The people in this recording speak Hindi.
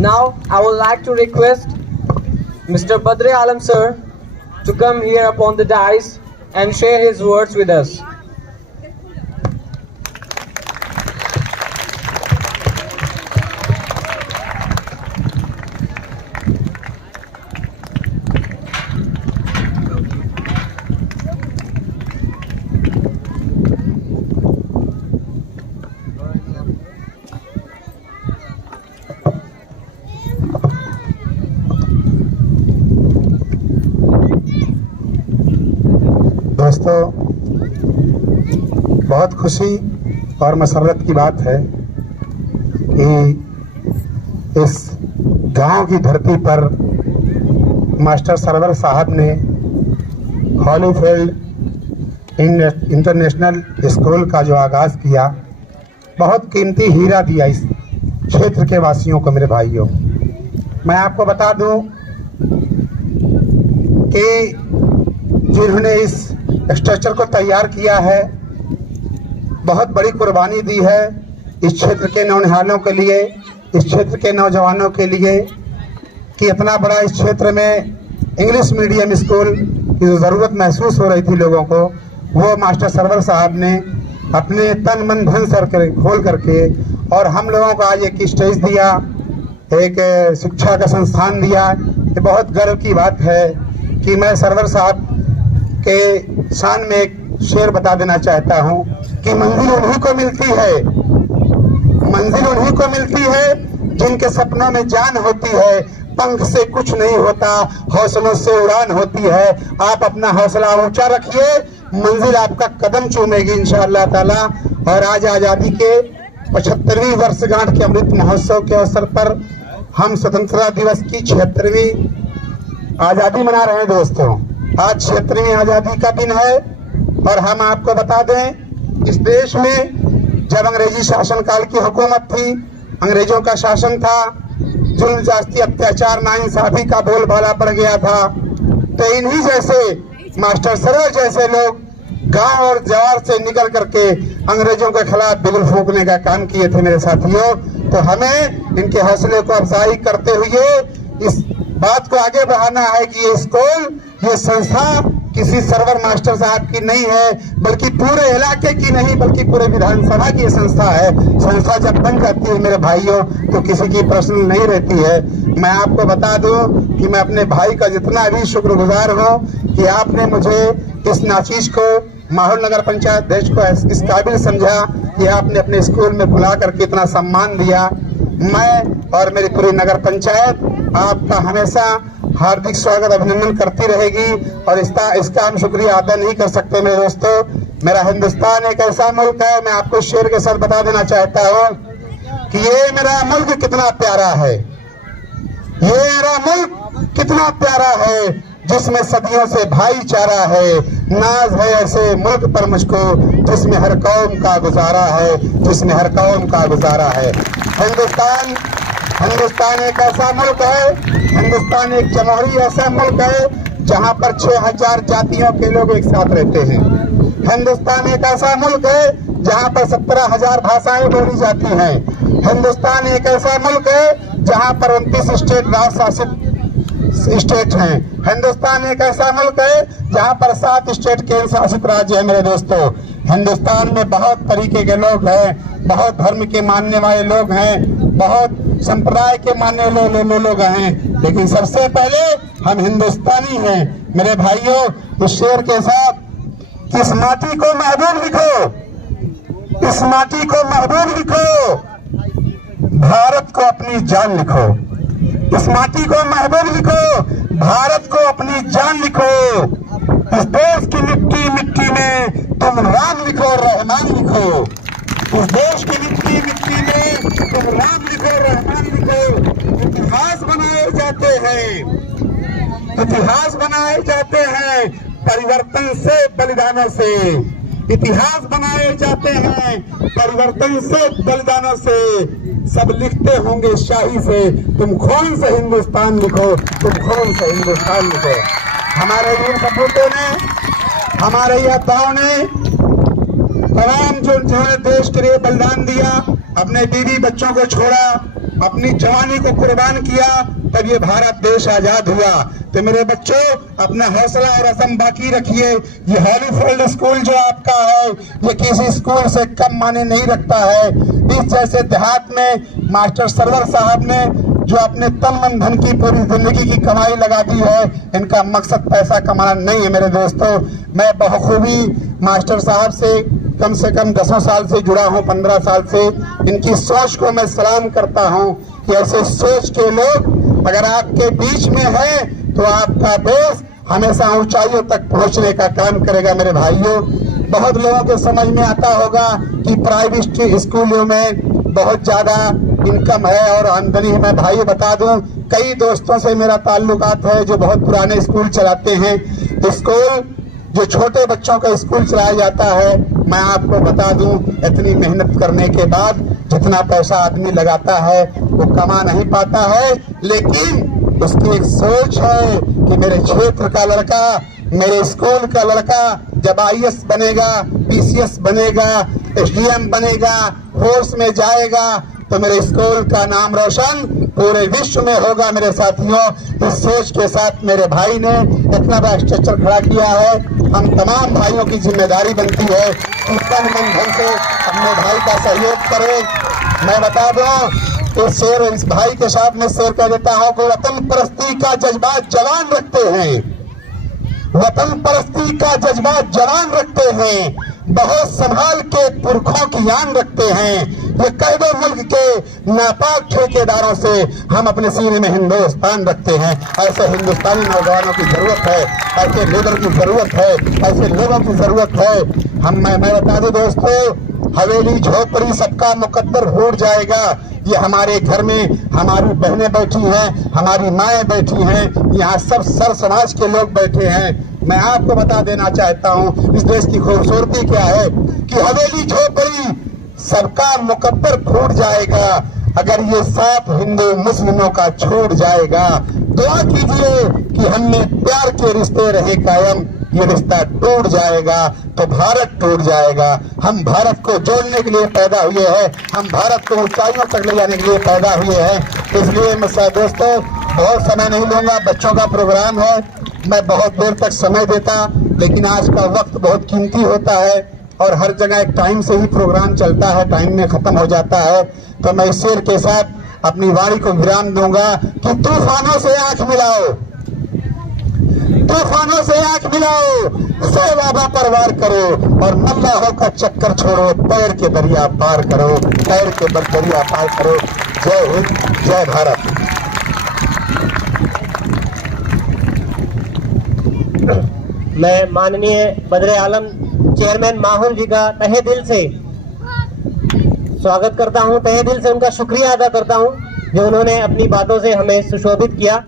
Now I would like to request Mr. Badre Alam sir to come here upon the dais and share his words with us. दोस्तों, बहुत खुशी और मसरत की बात है कि इस गांव की धरती पर मास्टर सरवर साहब ने हॉलीफील्ड इंटरनेशनल स्कूल का जो आगाज़ किया, बहुत कीमती हीरा दिया इस क्षेत्र के वासियों को। मेरे भाइयों, मैं आपको बता दूं कि जिन्होंने इस स्ट्रक्चर को तैयार किया है, बहुत बड़ी कुर्बानी दी है इस क्षेत्र के नौनिहालों के लिए, इस क्षेत्र के नौजवानों के लिए, कि इतना बड़ा इस क्षेत्र में इंग्लिश मीडियम स्कूल की जो ज़रूरत महसूस हो रही थी लोगों को, वो मास्टर सरवर साहब ने अपने तन मन धन सर खोल करके और हम लोगों को आज एक स्टेज दिया, एक शिक्षा का संस्थान दिया। ये बहुत गर्व की बात है कि मैं सरवर साहब के शान में एक शेर बता देना चाहता हूँ कि मंजिल उन्हीं को मिलती है, मंजिल उन्हीं को मिलती है जिनके सपनों में जान होती है। पंख से कुछ नहीं होता, हौसलों से उड़ान होती है। आप अपना हौसला ऊंचा रखिए, मंजिल आपका कदम चूमेगी इंशाअल्लाह ताला। और आज आज़ादी के 75वीं वर्षगांठ के अमृत महोत्सव के अवसर पर हम स्वतंत्रता दिवस की 76वीं आज़ादी मना रहे हैं। दोस्तों, आज 76वीं आज़ादी का दिन है और हम आपको बता दें, इस देश में जब अंग्रेजी शासनकाल की हुकूमत थी, अंग्रेजों का शासन था, जुल्म जास्ती अत्याचार नाइंसाफी का बोलबाला बढ़ गया था, तो इन्हीं जैसे मास्टर सरवर जैसे लोग गांव और जवार से निकल करके अंग्रेजों के खिलाफ बिगुल फूंकने का काम किए थे। मेरे साथियों, तो हमें इनके हौसले को अफजाई करते हुए इस बात को आगे बढ़ाना है कि ये स्कूल, ये संस्था किसी सरवर मास्टर साहब की नहीं है, बल्कि पूरे इलाके की नहीं, बल्कि पूरे विधानसभा की संस्था है। संस्था जब बन जाती है मेरे भाइयों, तो किसी की पर्सनल नहीं रहती है। मैं आपको बता दूं कि मैं अपने भाई का जितना भी शुक्रगुजार हूं कि आपने मुझे इस नाचीज को, माहौल नगर पंचायत देश को इस काबिल समझा कि आपने अपने स्कूल में बुला करके इतना सम्मान दिया। मैं और मेरी पूरी नगर पंचायत आपका हमेशा हार्दिक स्वागत अभिनंदन करती रहेगी और इसका हम शुक्रिया अदा नहीं कर सकते। मेरे दोस्तों, मेरा हिंदुस्तान एक ऐसा मुल्क है, मैं आपको शेर के साथ बता देना चाहता हूँ कि ये मेरा मुल्क कितना प्यारा है, ये मेरा मुल्क कितना प्यारा है, जिसमें सदियों से भाईचारा है। नाज है ऐसे मुल्क पर मुझको, जिसमें हर कौम का गुजारा है, जिसमें हर कौम का गुजारा है। हिंदुस्तान एक ऐसा मुल्क है, हिंदुस्तान एक जमहूरी ऐसा मुल्क है जहाँ पर 6000 जातियों के लोग एक साथ रहते हैं। हिंदुस्तान एक ऐसा मुल्क है जहाँ पर 17,000 भाषाएं बोली जाती हैं। हिंदुस्तान एक ऐसा मुल्क है जहाँ पर 29 स्टेट राज शासित स्टेट हैं। हिंदुस्तान एक ऐसा मुल्क है जहाँ पर 7 स्टेट केंद्र शासित राज्य है। मेरे दोस्तों, हिंदुस्तान में बहुत तरीके के लोग हैं, बहुत धर्म के मानने वाले लोग हैं, बहुत संप्रदाय के मानने वाले लोग हैं, लेकिन सबसे पहले हम हिंदुस्तानी हैं। मेरे भाइयों, इस शेर के साथ इस माटी को महबूब लिखो, इस माटी को महबूब लिखो, भारत को अपनी जान लिखो। इस माटी को महबूब लिखो, भारत को अपनी जान लिखो। इस देश की मिट्टी में तुम राम लिखो, रहमान लिखो। इस देश की मिट्टी में तुम राम लिखो, रहमान लिखो। इतिहास बनाए जाते हैं, इतिहास बनाए जाते हैं परिवर्तन से, बलिदानों से। इतिहास बनाए जाते हैं परिवर्तन से, बलिदानों से। सब लिखते होंगे शाही से, तुम खून से हिंदुस्तान लिखो, तुम खून से हिंदुस्तान लिखो। हमारे वीर सपूतों ने, हमारे योद्धाओं ने, तमाम जो जिन्होंने देश के लिए बलिदान दिया, अपने बीवी बच्चों को छोड़ा, अपनी जवानी को कुर्बान किया, तब ये भारत देश आजाद हुआ। तो मेरे बच्चों, अपना हौसला और असम बाकी रखिए। ये हॉलीफील्ड स्कूल जो आपका है, ये किसी स्कूल से कम माने नहीं रखता है। इस जैसे देहात में मास्टर सरवर साहब ने जो अपने तन मन धन की पूरी जिंदगी की कमाई लगा दी है, इनका मकसद पैसा कमाना नहीं है। मेरे दोस्तों, मैं बखूबी मास्टर साहब से कम 10 साल से जुड़ा हूं, 15 साल से। इनकी सोच को मैं सलाम करता हूं कि ऐसे सोच के लोग अगर आपके बीच में है तो आपका देश हमेशा ऊंचाइयों तक पहुंचने का काम करेगा। मेरे भाइयों, बहुत लोगों के समझ में आता होगा कि प्राइवेट स्कूलों में बहुत ज्यादा इनकम है और आमदनी है। मैं भाई बता दूं, कई दोस्तों से मेरा ताल्लुकात है जो बहुत पुराने स्कूल चलाते हैं। स्कूल जो छोटे बच्चों का स्कूल चलाया जाता है, मैं आपको बता दूं, इतनी मेहनत करने के बाद जितना पैसा आदमी लगाता है वो कमा नहीं पाता है, लेकिन उसकी एक सोच है कि मेरे क्षेत्र का लड़का, मेरे स्कूल का लड़का जब IAS बनेगा, PCS बनेगा, SDM बनेगा, फोर्स में जाएगा, तो मेरे स्कूल का नाम रोशन पूरे विश्व में होगा। मेरे साथियों, इस सोच के साथ मेरे भाई ने इतना बड़ा स्ट्रक्चर खड़ा किया है। हम तमाम भाइयों की जिम्मेदारी बनती है कि तन मन धन से अपने भाई का सहयोग करें। मैं बता दूं, इस भाई के साथ मैं शेयर कर देता हूं कि वतन परस्ती का जज्बात जवान रखते हैं, वतन परस्ती का जज्बात जवान रखते हैं, बहुत संभाल के पुरखों की यान रखते हैं। ये कैदो मुल्क के नापाक ठेकेदारों से हम अपने सीने में हिंदुस्तान रखते हैं। ऐसे हिंदुस्तानी नौजवानों की जरूरत है, ऐसे लीडर की जरूरत है, ऐसे लोगों की जरूरत है। मैं बता दूं दोस्तों, हवेली झोपड़ी सबका मुकद्दर हो जाएगा। ये हमारे घर में हमारी बहनें बैठी हैं, हमारी माएँ बैठी हैं, यहाँ सब सर समाज के लोग बैठे हैं। मैं आपको बता देना चाहता हूँ, इस देश की खूबसूरती क्या है कि हवेली झोपड़ी सबका मुकद्दर फूट जाएगा अगर ये साथ हिंदू मुस्लिमों का छूट जाएगा। दुआ कीजिए कि हमने प्यार के रिश्ते रहे कायम, ये रिश्ता टूट जाएगा तो भारत टूट जाएगा। हम भारत को जोड़ने के लिए पैदा हुए हैं, हम भारत को ऊंचाइयों तक ले जाने के लिए पैदा हुए हैं। इसलिए मैं दोस्तों बहुत समय नहीं लूंगा, बच्चों का प्रोग्राम है, मैं बहुत देर तक समय देता, लेकिन आज का वक्त बहुत कीमती होता है और हर जगह एक टाइम से ही प्रोग्राम चलता है, टाइम में खत्म हो जाता है। तो मैं इस शेर के साथ अपनी वाणी को विराम दूंगा कि तूफानों से आंख मिलाओ, तूफानों से आंख मिलाओ, सैलाबा पर वार करो और मल्लाहों का चक्कर छोड़ो, पैर के दरिया पार करो, पैर के दरिया पार करो। जय हिंद, जय भारत। मैं माननीय बद्रे आलम चेयरमैन माहौल जी का तहे दिल से स्वागत करता हूं, तहे दिल से उनका शुक्रिया अदा करता हूं जो उन्होंने अपनी बातों से हमें सुशोभित किया।